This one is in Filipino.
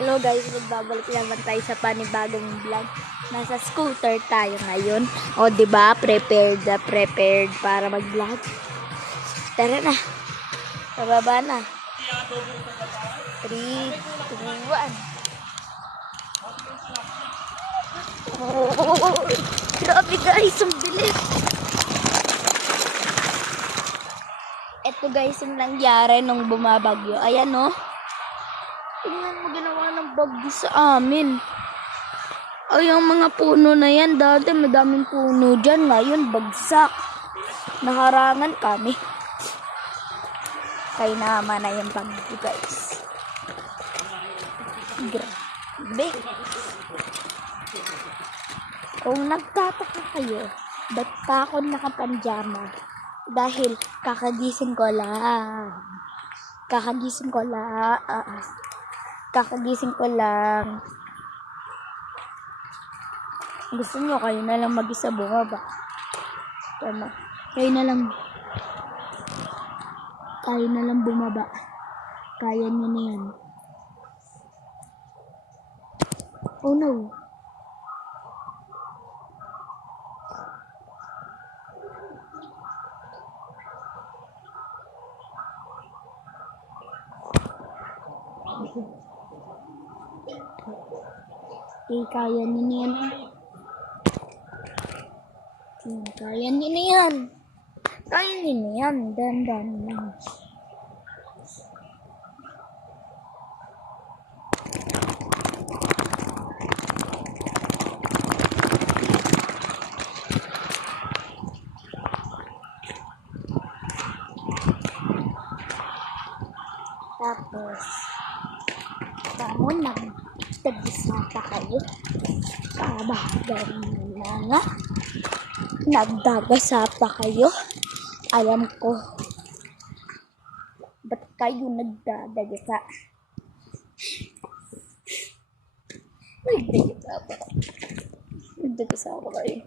Hello guys, magbabalik naman tayo sa panibagong vlog. Nasa scooter tayo ngayon. O di ba, prepared para mag-vlog. Tara na. Pababa na. 3, 2, 1. Oh, grabe guys, ang bilis. Ito guys yung nangyari nung bumabagyo. Ayan o. Tingnan mo, ginawa ng bagyo sa amin. Ay, yung mga puno na yan, dati madaming puno dyan. Ngayon, bagsak. Naharangan kami. Kaya naman na yung bagyo, guys. Grabe. Kung nagtataka kayo, ba't pa ako nakapanjama? Dahil kakagising ko lang. Kakagising ko lang. Gusto nyo, kayo na lang mag-isa bumaba. Tama. Kayo na lang bumaba. Kaya nyo na yan. Oh no. Kaya nyo na yan. Kaya nyo na yan. Kaya nyo na yan. Dandan lang. Tapos, bangon na. Tagisa pa kayo. Kabahagay na nga. Nagdagasa pa kayo. Alam ko. Ba't kayo nagdadagasa? Nagdagasa pa kayo.